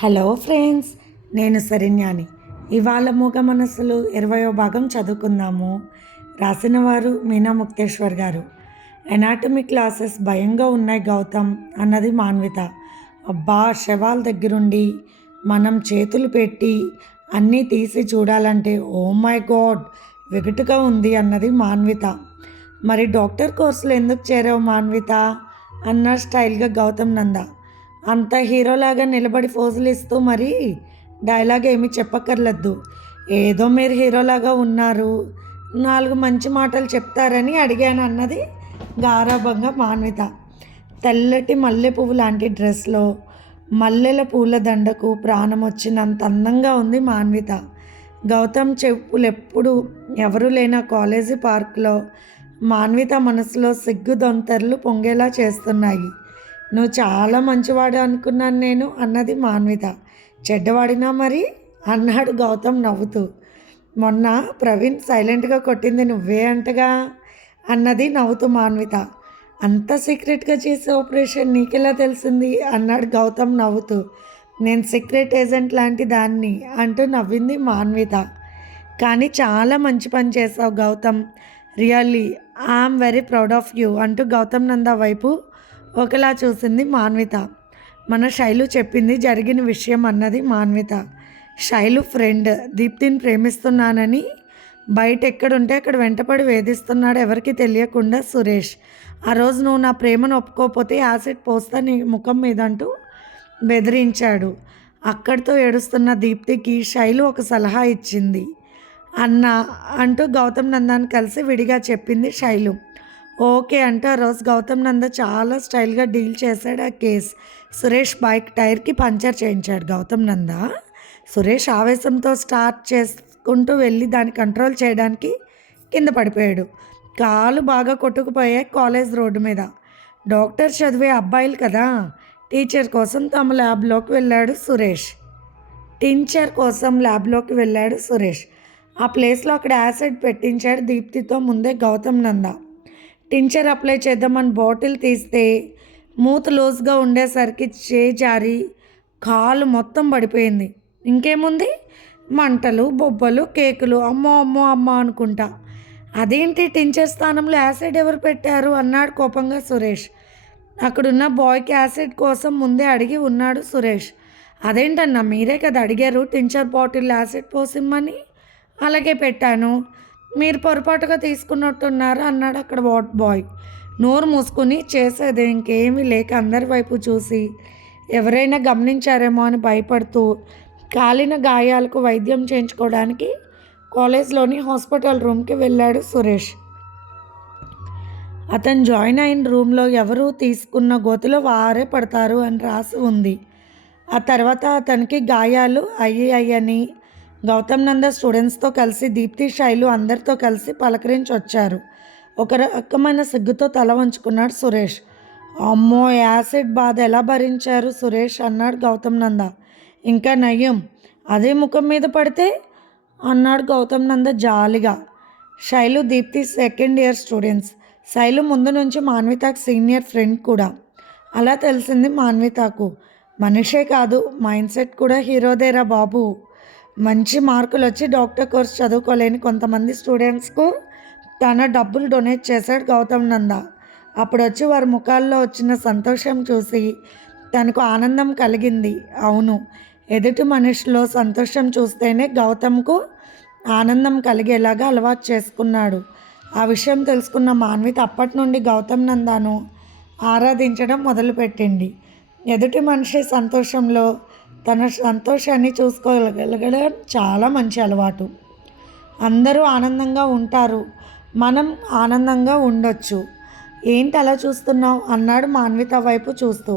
Hello friends, నేను శరణ్యాని. ఇవాళ మూగ మనస్సులు 20వ భాగం చదువుకుందాము. రాసిన వారు మీనా ముక్తేశ్వర్ గారు. ఎనాటమీ క్లాసెస్ భయంగా ఉన్నాయి గౌతమ్ అన్నది మాన్విత. అబ్బా, శవాల దగ్గరుండి మనం చేతులు పెట్టి అన్నీ తీసి చూడాలంటే ఓ మై గాడ్ వెగటుగా ఉంది అన్నది మాన్విత. మరి డాక్టర్ కోర్సులో ఎందుకు చేరావు మాన్విత అన్న స్టైల్గా గౌతమ్ నంద. అంత హీరోలాగా నిలబడి ఫోజులు ఇస్తూ మరి డైలాగ్ ఏమీ చెప్పక్కర్లేదు. ఏదో మీరు హీరోలాగా ఉన్నారు, 4 మంచి మాటలు చెప్తారని అడిగాను అన్నది గారాభంగా మాన్విత. తెల్లటి మల్లె పువ్వు లాంటి డ్రెస్లో మల్లెల పూల దండకు ప్రాణం వచ్చినంత అందంగా ఉంది మాన్విత. గౌతమ్ చెప్పులు ఎప్పుడు ఎవరు లేని కాలేజీ పార్క్లో మాన్విత మనసులో సిగ్గు దొంతర్లు పొంగేలా చేస్తున్నాయి. నువ్వు చాలా మంచివాడు అనుకున్నాను నేను అన్నది మాన్విత. చెడ్డవాడినా మరి అన్నాడు గౌతమ్ నవ్వుతూ. మొన్న ప్రవీణ్ సైలెంట్గా కొట్టింది నువ్వే అంటగా అన్నది నవ్వుతూ మాన్విత. అంత సీక్రెట్గా చేసే ఆపరేషన్ నీకెలా తెలిసింది అన్నాడు గౌతమ్ నవ్వుతూ. నేను సీక్రెట్ ఏజెంట్ లాంటి దాన్ని అంటూ నవ్వింది మాన్విత. కానీ చాలా మంచి పని చేసావు Gautam, really I'm very proud of you అంటూ గౌతమ్ నంద వైపు ఒకలా చూసింది మాన్విత. మన శైలు చెప్పింది జరిగిన విషయం అన్నది మాన్విత. శైలు ఫ్రెండ్ దీప్తిని ప్రేమిస్తున్నానని బయట ఎక్కడుంటే అక్కడ వెంటపడి వేధిస్తున్నాడు ఎవరికి తెలియకుండా సురేష్. ఆ రోజు నువ్వు నా ప్రేమను ఒప్పుకోకపోతే యాసిడ్ పోస్తా నీ ముఖం మీద అంటూ బెదిరించాడు. అక్కడితో ఏడుస్తున్న దీప్తికి శైలు ఒక సలహా ఇచ్చింది అన్న అంటూ గౌతమ్ నందాన్ని కలిసి విడిగా చెప్పింది శైలు. ఓకే అంటూ ఆ రోజు గౌతమ్ నంద చాలా స్టైల్గా డీల్ చేశాడు ఆ కేస్. సురేష్ బైక్ టైర్కి పంచర్ చేయించాడు గౌతమ్ నంద. సురేష్ ఆవేశంతో స్టార్ట్ చేసుకుంటూ వెళ్ళి దాన్ని కంట్రోల్ చేయడానికి కింద పడిపోయాడు. కాలు బాగా కొట్టుకుపోయాయి కాలేజ్ రోడ్డు మీద. డాక్టర్ చదివే అబ్బాయిలు కదా, టీచర్ కోసం తమ ల్యాబ్లోకి వెళ్ళాడు సురేష్. ఆ ప్లేస్లో అక్కడ యాసిడ్ పెట్టించాడు దీప్తితో ముందే గౌతమ్ నంద. టించర్ అప్లై చేద్దామని బాటిల్ తీస్తే మూత లూజ్గా ఉండేసరికి జారి కాలు మొత్తం పడిపోయింది. ఇంకేముంది, మంటలు, బొబ్బలు, కేకులు. అమ్మో అమ్మో అమ్మ అనుకుంటా. అదేంటి టించర్ స్థానంలో యాసిడ్ ఎవరు పెట్టారు అన్నాడు కోపంగా సురేష్. అక్కడున్న బాయ్కి యాసిడ్ కోసం ముందే అడిగి ఉన్నాడు సురేష్. అదేంటన్నా, మీరే కదా అడిగారు టించర్ బాటిల్ యాసిడ్ పోసిమ్మని. అలాగే పెట్టాను, మీరు పొరపాటుగా తీసుకున్నట్టున్నారు అన్నాడు అక్కడ వాట్ బాయ్. నోరు మూసుకుని చేసేది ఇంకేమీ లేక అందరి వైపు చూసి ఎవరైనా గమనించారేమో అని భయపడుతూ కాలిన గాయాలకు వైద్యం చేయించుకోవడానికి కాలేజ్లోని హాస్పిటల్ రూమ్కి వెళ్ళాడు సురేష్. అతను జాయిన్ అయిన రూమ్లో ఎవరు తీసుకున్న గోతిలో వారే పడతారు అని రాసి ఉంది. ఆ తర్వాత అతనికి గాయాలు అయ్యాయని గౌతమ్ నంద స్టూడెంట్స్తో కలిసి దీప్తి శైలు అందరితో కలిసి పలకరించి వచ్చారు. ఒక రకమైన సిగ్గుతో తల వంచుకున్నాడు సురేష్. అమ్మో, యాసిడ్ బాధ ఎలా భరించారు సురేష్ అన్నాడు గౌతమ్ నంద. ఇంకా నయ్యం, అదే ముఖం మీద పడితే అన్నాడు గౌతమ్ నంద జాలిగా. Shailu Deepti second year students. Shailu ముందు నుంచి మాన్వితకు సీనియర్ ఫ్రెండ్ కూడా. అలా తెలిసింది మాన్వితకు. మనిషే కాదు, మైండ్ సెట్ కూడా హీరోదేరా బాబు. మంచి మార్కులు వచ్చి డాక్టర్ కోర్స్ చదువుకోలేని కొంతమంది స్టూడెంట్స్కు తన డబ్బులు డొనేట్ చేశాడు గౌతమ్ నంద. అప్పుడు వచ్చి వారి ముఖాల్లో వచ్చిన సంతోషం చూసి తనకు ఆనందం కలిగింది. అవును, ఎదుటి మనిషిలో సంతోషం చూస్తేనే గౌతమ్కు ఆనందం కలిగేలాగా అలవాటు చేసుకున్నాడు. ఆ విషయం తెలుసుకున్న మాన్విత అప్పటి నుండి గౌతమ్ నందాను ఆరాధించడం మొదలుపెట్టింది. ఎదుటి మనిషి సంతోషంలో తన సంతోషాన్ని చూసుకోగలగడం చాలా మంచి అలవాటు. అందరూ ఆనందంగా ఉంటారు, మనం ఆనందంగా ఉండొచ్చు. ఏంటి అలా చూస్తున్నావు అన్నాడు మాన్విత వైపు చూస్తూ.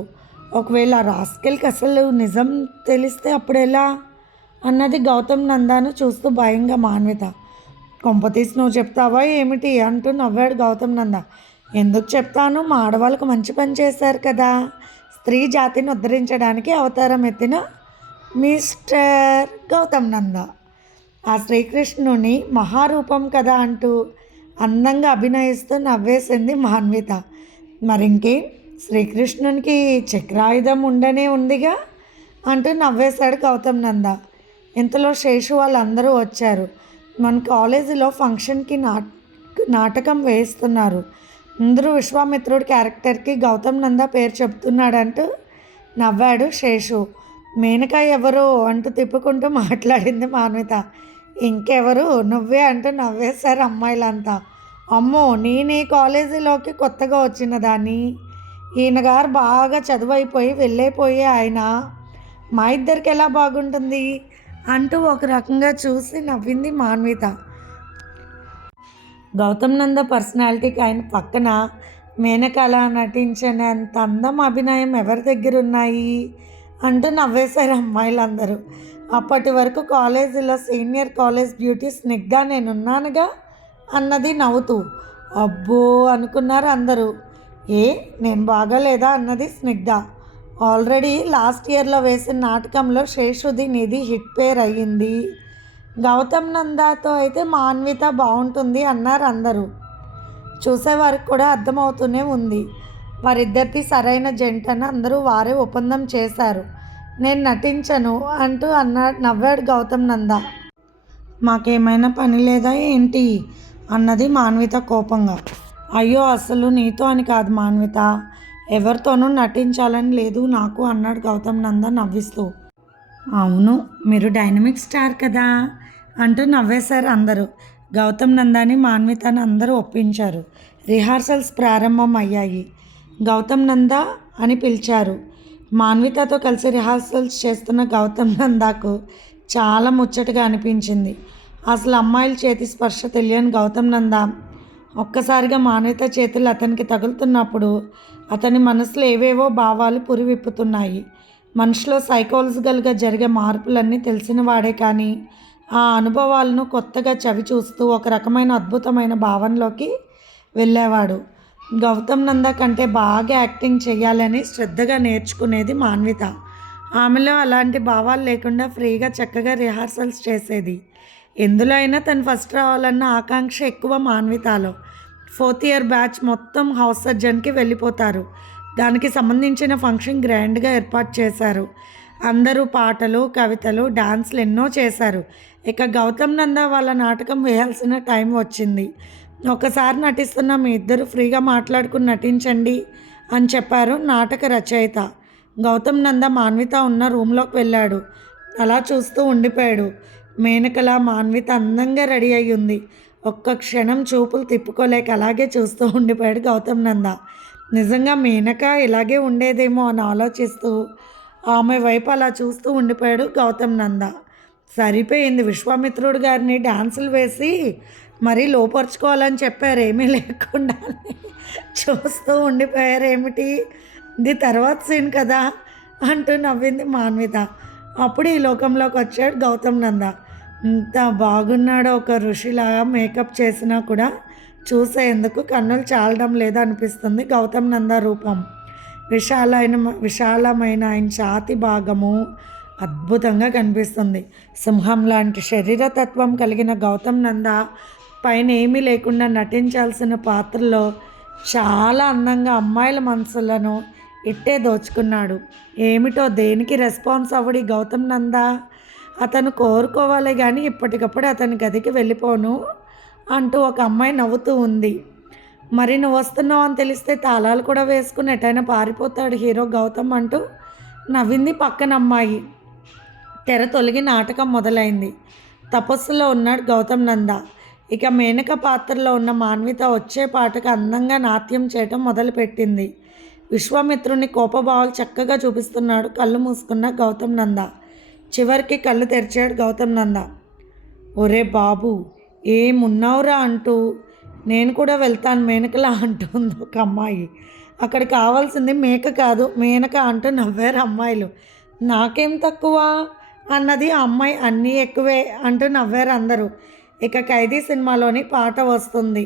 ఒకవేళ రాస్కెల్కి అసలు నిజం తెలిస్తే అప్పుడెలా అన్నది గౌతమ్ నందాను చూస్తూ భయంగా మాన్విత. కొంపతీసి నువ్వు చెప్తావా ఏమిటి అంటూ నవ్వాడు గౌతమ్ నంద. ఎందుకు చెప్తాను, మా ఆడవాళ్ళకు మంచి పని చేశారు కదా, స్త్రీ జాతిని ఉద్ధరించడానికి అవతారం ఎత్తిన మిస్టర్ గౌతమ్ నంద. ఆ శ్రీకృష్ణుని మహారూపం కదా అంటూ అందంగా అభినయిస్తూ నవ్వేసింది మాన్విత. మరింకేం, శ్రీకృష్ణునికి చక్రాయుధం ఉండనే ఉందిగా అంటూ నవ్వేశాడు గౌతమ్ నంద. ఇంతలో శేషు వాళ్ళందరూ వచ్చారు. మన కాలేజీలో ఫంక్షన్కి నాటకం వేస్తున్నారు. అందరూ విశ్వామిత్రుడి క్యారెక్టర్కి గౌతమ్ నంద పేరు చెప్తున్నాడంటూ నవ్వాడు శేషు. మేనక ఎవరు అంటూ తిప్పుకుంటూ మాట్లాడింది మాన్విత. ఇంకెవరు నువ్వే అంటూ నవ్వేశారు అమ్మాయిలంతా. అమ్మో, నేను ఈ కాలేజీలోకి కొత్తగా వచ్చిన దాన్ని. ఈయన గారు బాగా చదువైపోయి వెళ్ళైపోయే ఆయన. మా ఇద్దరికి ఎలా బాగుంటుంది అంటూ ఒక రకంగా చూసి నవ్వింది మాన్విత. గౌతమ్ నంద పర్సనాలిటీకి ఆయన పక్కన మేనకళ నటించినంత అందం అభినయం ఎవరి దగ్గర ఉన్నాయి అంటూ నవ్వేశారు అమ్మాయిలందరూ. అప్పటి వరకు కాలేజీలో సీనియర్ కాలేజ్ బ్యూటీ స్నిగ్ధ నేనున్నానుగా అన్నది నవ్వుతూ. అబ్బో అనుకున్నారు అందరూ. నేను బాగాలేదా అన్నది స్నిగ్ధ. ఆల్రెడీ లాస్ట్ ఇయర్లో వేసిన నాటకంలో శేషుది నిధి హిట్ పేర్ అయ్యింది. గౌతమ్ నందాతో అయితే మాన్విత బాగుంటుంది అన్నారు అందరూ. చూసేవారికి కూడా అర్థమవుతూనే ఉంది వారిద్దరిది సరైన జంటని. అందరూ వారే ఒప్పందం చేశారు. నేను నటించను అంటూ నవ్వాడు గౌతమ్ నంద. మాకేమైనా పని లేదా ఏంటి అన్నది మాన్విత కోపంగా. అయ్యో, అసలు నీతో అని కాదు మాన్విత, ఎవరితోనూ నటించాలని లేదు నాకు అన్నాడు గౌతమ్ నంద నవ్విస్తూ. అవును, మీరు డైనమిక్ స్టార్ కదా అంటూ నవ్వేశారు అందరూ. గౌతమ్ నందాని మాన్వితని అందరూ ఒప్పించారు. రిహార్సల్స్ ప్రారంభం అయ్యాయి. గౌతమ్ నంద అని పిలిచారు. మాన్వితతో కలిసి రిహార్సల్స్ చేస్తున్న గౌతమ్ నందాకు చాలా ముచ్చటగా అనిపించింది. అసలు అమ్మాయిల చేతి స్పర్శ తెలియని గౌతమ్ నంద ఒక్కసారిగా మాన్విత చేతులు అతనికి తగులుతున్నప్పుడు అతని మనసులో ఏవేవో భావాలు పురివిప్పుతున్నాయి. మనిషిలో సైకాలజికల్గా జరిగే మార్పులన్నీ తెలిసిన వాడే కానీ ఆ అనుభవాలను కొత్తగా చవి చూస్తూ ఒక రకమైన అద్భుతమైన భావనలోకి వెళ్ళేవాడు. గౌతమ్ నంద కంటే బాగా యాక్టింగ్ చేయాలని శ్రద్ధగా నేర్చుకునేది మాన్విత. ఆమెలో అలాంటి భావాలు లేకుండా ఫ్రీగా చక్కగా రిహార్సల్స్ చేసేది. ఎందులో అయినా తను ఫస్ట్ రావాలన్న ఆకాంక్ష ఎక్కువ మాన్వితలో. 4th ఇయర్ బ్యాచ్ మొత్తం హౌస్ సర్జన్కి వెళ్ళిపోతారు. దానికి సంబంధించిన ఫంక్షన్ గ్రాండ్గా ఏర్పాటు చేశారు. అందరూ పాటలు, కవితలు, డాన్స్లు ఎన్నో చేశారు. ఇక గౌతమ్ నంద వాళ్ళ నాటకం వేయాల్సిన టైం వచ్చింది. ఒకసారి నటిస్తున్న మీ ఇద్దరు ఫ్రీగా మాట్లాడుకుని నటించండి అని చెప్పారు నాటక రచయిత. గౌతమ్ నంద మాన్విత ఉన్న రూమ్లోకి వెళ్ళాడు. అలా చూస్తూ ఉండిపోయాడు. మేనకల మాన్విత అందంగా రెడీ అయ్యి ఉంది. ఒక్క క్షణం చూపులు తిప్పుకోలేక అలాగే చూస్తూ ఉండిపోయాడు గౌతమ్ నంద. నిజంగా మేనక ఇలాగే ఉండేదేమో అని ఆలోచిస్తూ ఆమె వైపు అలా చూస్తూ ఉండిపోయాడు గౌతమ్ నంద. సరిపోయింది, విశ్వామిత్రుడు గారిని డాన్సులు వేసి మరీ లోపరుచుకోవాలని చెప్పారు, ఏమీ లేకుండా చూస్తూ ఉండిపోయారేమిటి, ఇది తర్వాత సీన్ కదా అంటూ నవ్వింది మాన్విత. అప్పుడు ఈ లోకంలోకి వచ్చాడు గౌతమ్ నంద. ఇంత బాగున్నాడో, ఒక ఋషిలాగా మేకప్ చేసినా కూడా చూసేందుకు కన్నులు చాలడం లేదనిపిస్తుంది గౌతమ్ నంద రూపం. విశాలమైన ఆయన ఛాతి భాగము అద్భుతంగా కనిపిస్తుంది. సింహం లాంటి శరీరతత్వం కలిగిన గౌతమ్ నంద పైన ఏమీ లేకుండా నటించాల్సిన పాత్రలో చాలా అందంగా అమ్మాయిల మనసులను ఇట్టే దోచుకున్నాడు. ఏమిటో దేనికి రెస్పాన్స్ అవ్వడి గౌతమ్ నంద. అతను కోరుకోవాలి కానీ ఇప్పటికప్పుడు అతని గదికి వెళ్ళిపోను అంటూ ఒక అమ్మాయి నవ్వుతూ ఉంది. మరి నువ్వు వస్తున్నావు అని తెలిస్తే తాళాలు కూడా వేసుకుని ఎటైనా పారిపోతాడు హీరో గౌతమ్ అంటూ నవ్వింది పక్కన అమ్మాయి. తెర తొలగి నాటకం మొదలైంది. తపస్సులో ఉన్నాడు గౌతమ్ నంద. ఇక మేనక పాత్రలో ఉన్న మాన్విత వచ్చే పాటకు అందంగా నాట్యం చేయటం మొదలుపెట్టింది. విశ్వామిత్రుని కోపభావాలు చక్కగా చూపిస్తున్నాడు కళ్ళు మూసుకున్న గౌతమ్ నంద. చివరికి కళ్ళు తెరిచాడు గౌతమ్ నంద. ఒరే బాబు, ఏమున్నావురా అంటూ నేను కూడా వెళ్తాను మేనకలా అంటుంది ఒక అమ్మాయి. అక్కడ కావాల్సింది మేక కాదు మేనక అంటూ నవ్వారు అమ్మాయిలు. నాకేం తక్కువ అన్నది ఆ అమ్మాయి. అన్నీ ఎక్కువే అంటూ నవ్వారు అందరూ. ఇక ఖైదీ సినిమాలోని పాట వస్తుంది.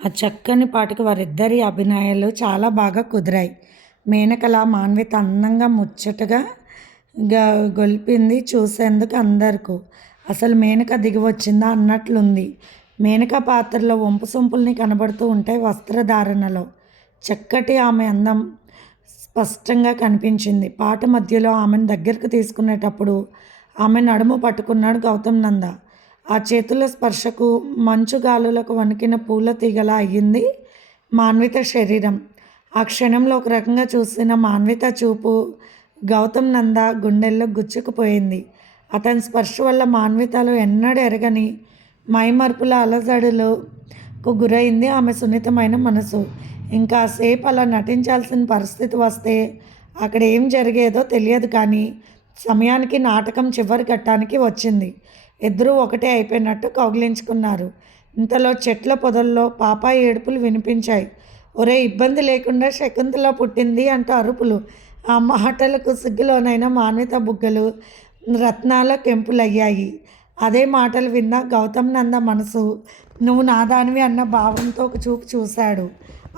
ఆ చక్కని పాటకు వారిద్దరి అభినయాలు చాలా బాగా కుదిరాయి. మేనకల మాన్విత అందంగా ముచ్చటగా గొల్పింది చూసేందుకు అందరికీ. అసలు మేనక దిగి వచ్చిందా అన్నట్లుంది. మేనక పాత్రలో వంపు సొంపుల్ని కనబడుతూ ఉంటాయి. వస్త్రధారణలో చక్కటి ఆమె అందం స్పష్టంగా కనిపించింది. పాట మధ్యలో ఆమెను దగ్గరకు తీసుకునేటప్పుడు ఆమె నడుము పట్టుకున్నాడు గౌతమ్ నంద. ఆ చేతుల స్పర్శకు మంచు గాలులకు వణికిన పూల తీగలా అయ్యింది మాన్విత శరీరం. ఆ క్షణంలో ఒక రకంగా చూసిన మాన్విత చూపు గౌతమ్ నంద గుండెల్లో గుచ్చుకుపోయింది. అతని స్పర్శ వల్ల మాన్వితలో ఎన్నడూ ఎరగని మైమర్పుల అలజడులకు గురైంది ఆమె సున్నితమైన మనసు. ఇంకాసేపు అలా నటించాల్సిన పరిస్థితి వస్తే అక్కడ ఏం జరిగేదో తెలియదు. కానీ సమయానికి నాటకం చివరి ఘట్టానికి వచ్చింది. ఇద్దరూ ఒకటే అయిపోయినట్టు కౌగిలించుకున్నారు. ఇంతలో చెట్ల పొదల్లో పాపాయి ఏడుపులు వినిపించాయి. ఒరే, ఇబ్బంది లేకుండా శకుంతల పుట్టింది అంటూ అరుపులు. ఆ మాటలకు సిగ్గులోనైనా మాన్విత బుగ్గలు రత్నాల కెంపులయ్యాయి. అదే మాటలు విన్న గౌతమ్ నంద మనసు నువ్వు నాదానివి అన్న భావంతో ఒక చూపు చూశాడు.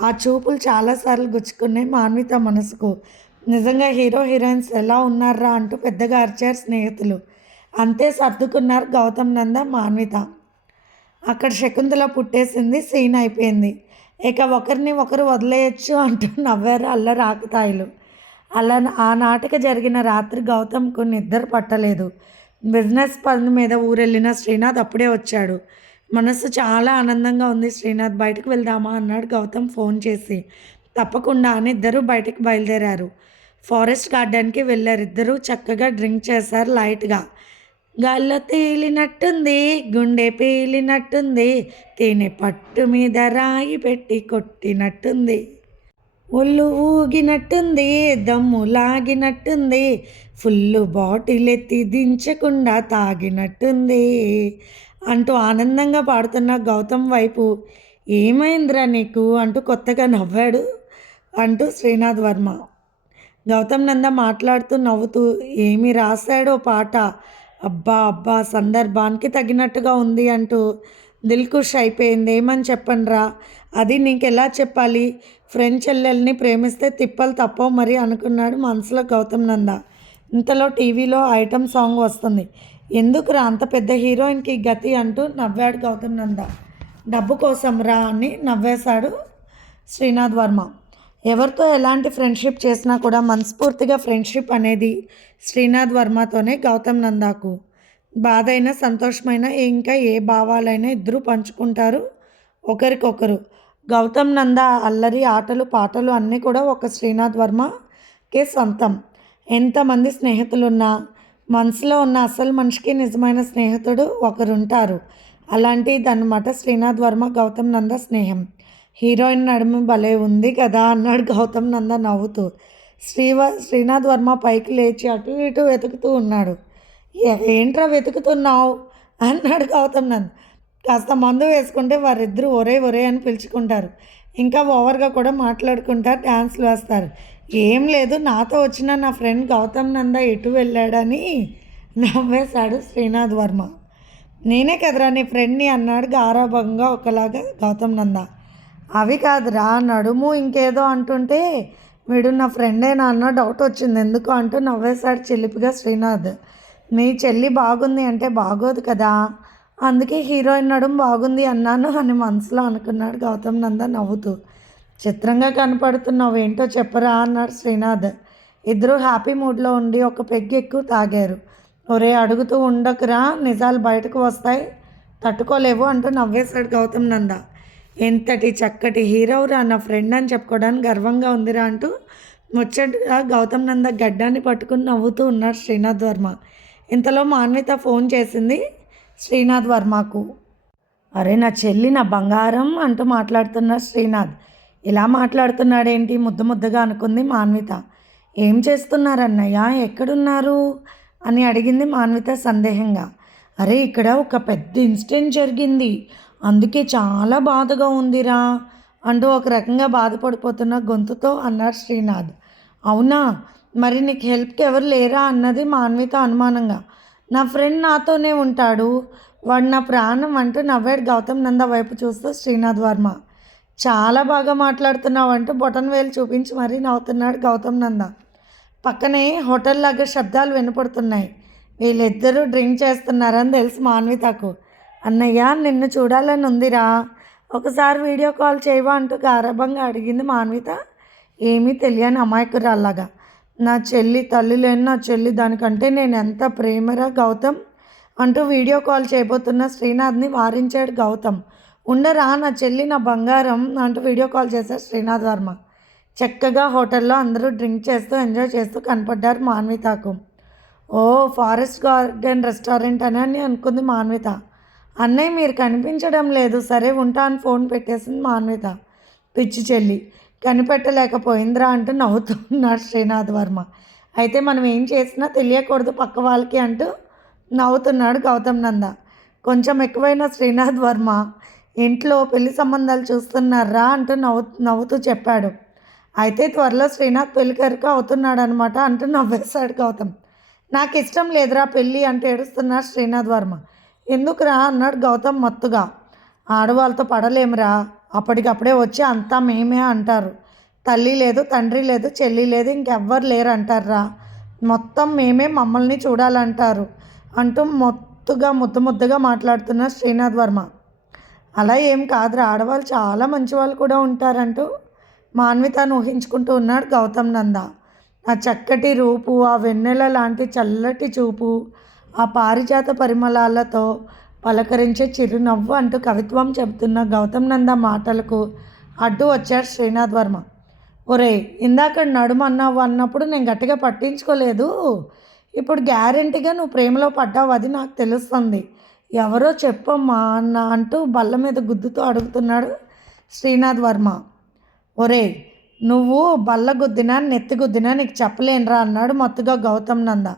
ఆ చూపులు చాలాసార్లు గుచ్చుకున్నాయి మాన్విత మనసుకు. నిజంగా హీరో హీరోయిన్స్ ఎలా ఉన్నారా అంటూ పెద్దగా అరిచారు స్నేహితులు. అంతే సర్దుకున్నారు గౌతమ్ నంద మాన్విత. అక్కడ శకుంతల పుట్టేసింది. సీన్ అయిపోయింది. ఇక ఒకరిని ఒకరు వదిలేయచ్చు అంటూ నవ్వారు అల్లరి ఆకుతాయిలు. అలా ఆనాటికి జరిగిన రాత్రి గౌతమ్కు నిద్ర పట్టలేదు. బిజినెస్ పని మీద ఊరెళ్ళిన శ్రీనాథ్ అప్పుడే వచ్చాడు. మనసు చాలా ఆనందంగా ఉంది శ్రీనాథ్, బయటకు వెళ్దామా అన్నాడు గౌతమ్ ఫోన్ చేసి. తప్పకుండా అని ఇద్దరూ బయటకు బయలుదేరారు. ఫారెస్ట్ గార్డెన్కి వెళ్ళారు. ఇద్దరూ చక్కగా డ్రింక్ చేశారు లైట్గా. గాల్లో తేలినట్టుంది, గుండె పేలినట్టుంది, తేనె పట్టు మీద రాయి పెట్టి కొట్టినట్టుంది, ఒళ్ళు ఊగినట్టుంది, దమ్ము లాగినట్టుంది, ఫుల్లు బాటిల్ ఎత్తి దించకుండా తాగినట్టుంది అంటూ ఆనందంగా పాడుతున్న గౌతమ్ వైపు ఏమైందిరా నీకు అంటూ కొత్తగా నవ్వాడు అంటూ శ్రీనాథ్ వర్మ. గౌతమ్ నంద మాట్లాడుతూ నవ్వుతూ ఏమి రాశాడో పాట, అబ్బా అబ్బా సందర్భానికి తగినట్టుగా ఉంది అంటూ దిల్కుష్ అయిపోయింది. ఏమని చెప్పండిరా, అది నీకెలా చెప్పాలి, ఫ్రెండ్ చెల్లెల్ని ప్రేమిస్తే తిప్పలు తప్పవు మరి అనుకున్నాడు మనసులో గౌతమ్ నంద. ఇంతలో టీవీలో ఐటమ్ సాంగ్ వస్తుంది. ఎందుకురా అంత పెద్ద హీరోయిన్కి గతి అంటూ నవ్వాడు గౌతమ్ నంద. డబ్బు కోసం రా అని నవ్వేశాడు శ్రీనాథ్ వర్మ. ఎవరితో ఎలాంటి ఫ్రెండ్షిప్ చేసినా కూడా మనస్ఫూర్తిగా ఫ్రెండ్షిప్ అనేది శ్రీనాథ్ వర్మతోనే. గౌతమ్ నందాకు బాధైనా సంతోషమైన ఇంకా ఏ భావాలైనా ఇద్దరూ పంచుకుంటారు ఒకరికొకరు. గౌతమ్ నంద అల్లరి ఆటలు పాటలు అన్నీ కూడా ఒక శ్రీనాథ్ వర్మకే సొంతం. ఎంతమంది స్నేహితులున్నా మనసులో ఉన్న అసలు మనిషికి నిజమైన స్నేహితుడు ఒకరుంటారు. అలాంటిదన్నమాట శ్రీనాథ్ వర్మ గౌతమ్ నంద స్నేహం. హీరోయిన్ నడుము భలే ఉంది కదా అన్నాడు గౌతమ్ నంద నవ్వుతూ. శ్రీనాథ్ వర్మ పైకి లేచి అటు ఇటు వెతుకుతూ ఉన్నాడు. ఏంట్రా వెతుకుతున్నావు అన్నాడు గౌతమ్ నంద. కాస్త మందు వేసుకుంటే వారిద్దరూ ఒరే ఒరే అని పిలుచుకుంటారు. ఇంకా ఓవర్గా కూడా మాట్లాడుకుంటారు, డ్యాన్స్లు వేస్తారు. ఏం లేదు, నాతో వచ్చిన నా ఫ్రెండ్ గౌతమ్ నంద ఎటు వెళ్ళాడని నవ్వేశాడు శ్రీనాథ్ వర్మ. నేనే కదరా నీ ఫ్రెండ్ని అన్నాడు గారాభంగా ఒకలాగా గౌతమ్ నంద. అవి కాదురా, నడుము ఇంకేదో అంటుంటే వీడు నా ఫ్రెండేనా అన్న డౌట్ వచ్చింది ఎందుకు అంటూ నవ్వేశాడు చిలిపిగా శ్రీనాథ్. మీ చెల్లి బాగుంది అంటే బాగోదు కదా, అందుకే హీరోయిన్ నడుము బాగుంది అన్నాను అని మనసులో అనుకున్నాడు గౌతమ్ నంద నవ్వుతూ. చిత్రంగా కనపడుతున్నావు, ఏంటో చెప్పరా అన్నాడు శ్రీనాథ్. ఇద్దరూ హ్యాపీ మూడ్లో ఉండి ఒక పెగ్గు ఎక్కువ తాగారు. ఒరే అడుగుతూ ఉండకురా, నిజాలు బయటకు వస్తాయి, తట్టుకోలేవు అంటూ నవ్వేశాడు గౌతమ్ నంద. ఎంతటి చక్కటి హీరోరా, నా ఫ్రెండ్ అని చెప్పుకోవడానికి గర్వంగా ఉందిరా అంటూ ముచ్చటగా గౌతమ్ నంద గడ్డాన్ని పట్టుకుని నవ్వుతూ ఉన్నాడు శ్రీనాథ్ వర్మ. ఇంతలో మాన్విత ఫోన్ చేసింది శ్రీనాథ్ వర్మకు. అరే నా చెల్లి, నా బంగారం అంటూ మాట్లాడుతున్నాడు శ్రీనాథ్. ఇలా మాట్లాడుతున్నాడేంటి ముద్దు ముద్దుగా అనుకుంది మాన్విత. ఏం చేస్తున్నారన్నయ్య, ఎక్కడున్నారు అని అడిగింది మాన్విత సందేహంగా. అరే ఇక్కడ ఒక పెద్ద ఇన్సిడెంట్ జరిగింది, అందుకే చాలా బాధగా ఉందిరా అంటూ ఒక రకంగా బాధపడిపోతున్న గొంతుతో అన్నాడు శ్రీనాథ్. అవునా, మరి నీకు హెల్ప్కి ఎవరు లేరా అన్నది మాన్విత అనుమానంగా. నా ఫ్రెండ్ నాతోనే ఉంటాడు, వాడు నా ప్రాణం అంటూ నవ్వాడు గౌతమ్ నంద వైపు చూస్తూ శ్రీనాథ్ వర్మ. చాలా బాగా మాట్లాడుతున్నావు అంటూ బొటన్ వేలు చూపించి మరీ నవ్వుతున్నాడు గౌతమ్ నంద. పక్కనే హోటల్ లాగా శబ్దాలు వినపడుతున్నాయి. వీళ్ళిద్దరూ డ్రింక్ చేస్తున్నారని తెలుసు మాన్వితకు. అన్నయ్య నిన్ను చూడాలని ఉందిరా, ఒకసారి వీడియో కాల్ చేయవా అంటూ గారాబంగా అడిగింది మాన్విత ఏమీ తెలియని అమాయకురాల్లాగా. నా చెల్లి, తల్లి లేని నా చెల్లి, దానికంటే నేను ఎంత ప్రేమరా గౌతమ్ అంటూ వీడియో కాల్ చేయబోతున్న శ్రీనాథ్ని వారించాడు గౌతమ్. ఉండరా నా చెల్లి, నా బంగారం అంటూ వీడియో కాల్ చేశారు శ్రీనాథ్ వర్మ. చక్కగా హోటల్లో అందరూ డ్రింక్ చేస్తూ ఎంజాయ్ చేస్తూ కనపడ్డారు మాన్వితకు. ఓ ఫారెస్ట్ గార్డెన్ రెస్టారెంట్ అని అనుకుంది మాన్విత. అన్నయ్య మీరు కనిపించడం లేదు, సరే ఉంటా అని ఫోన్ పెట్టేసింది మాన్విత. పిచ్చి చెల్లి కనిపెట్టలేకపోయిందిరా అంటూ నవ్వుతున్నాడు శ్రీనాథ్ వర్మ. అయితే మనం ఏం చేసినా తెలియకూడదు పక్క వాళ్ళకి అంటూ నవ్వుతున్నాడు గౌతమ్ నంద. కొంచెం ఎక్కువైన శ్రీనాథ్ వర్మ ఇంట్లో పెళ్లి సంబంధాలు చూస్తున్నారా అంటూ నవ్వుతూ చెప్పాడు. అయితే త్వరలో శ్రీనాథ్ పెళ్ళికరుక అవుతున్నాడు అనమాట అంటూ నవ్వేశాడు గౌతమ్. నాకు ఇష్టం లేదురా పెళ్ళి అంటే ఏడుస్తున్నాడు శ్రీనాథ్ వర్మ. ఎందుకురా అన్నాడు గౌతమ్ మత్తుగా. ఆడవాళ్ళతో పడలేమురా, అప్పటికప్పుడే వచ్చి అంతా మేమే అంటారు. తల్లి లేదు, తండ్రి లేదు, చెల్లి లేదు, ఇంకెవ్వరు లేరు అంటారా. మొత్తం మేమే, మమ్మల్ని చూడాలంటారు అంటూ ముద్దుగా మాట్లాడుతున్న శ్రీనాథ్ వర్మ. అలా ఏం కాదురా, ఆడవాళ్ళు చాలా మంచి వాళ్ళు కూడా ఉంటారంటూ మాన్వితను ఊహించుకుంటూ ఉన్నాడు గౌతమ్ నంద. ఆ చక్కటి రూపు, ఆ వెన్నెల లాంటి చల్లటి చూపు, ఆ పారిజాత పరిమళాలతో పలకరించే చిరునవ్వు అంటూ కవిత్వం చెబుతున్న గౌతమ్ నంద మాటలకు అడ్డు వచ్చాడు శ్రీనాథ్ వర్మ. ఒరే ఇందాక నడుమన్నావు అన్నప్పుడు నేను గట్టిగా పట్టించుకోలేదు, ఇప్పుడు గ్యారెంటీగా నువ్వు ప్రేమలో పడ్డావు, అది నాకు తెలుస్తుంది. ఎవరో చెప్పమ్మా అంటూ బల్ల మీద గుద్దుతూ అడుగుతున్నాడు శ్రీనాథ్ వర్మ. ఒరే నువ్వు బల్ల గుద్దినా నెత్తి గుద్దినా నీకు చెప్పలేనురా అన్నాడు మత్తుగా గౌతమ్ నంద.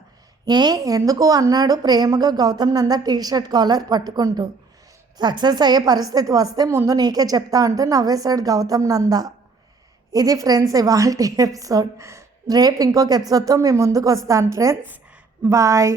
ఎందుకు అన్నాడు ప్రేమగా గౌతమ్ నంద టీషర్ట్ కాలర్ పట్టుకుంటూ. సక్సెస్ అయ్యే పరిస్థితి వస్తే ముందు నీకే చెప్తా అంటూ నవ్వేశాడు గౌతమ్ నంద. ఇది ఫ్రెండ్స్ ఇవాల్టి ఎపిసోడ్. రేపు ఇంకొక ఎపిసోడ్తో మీ ముందుకు వస్తాను ఫ్రెండ్స్. బాయ్.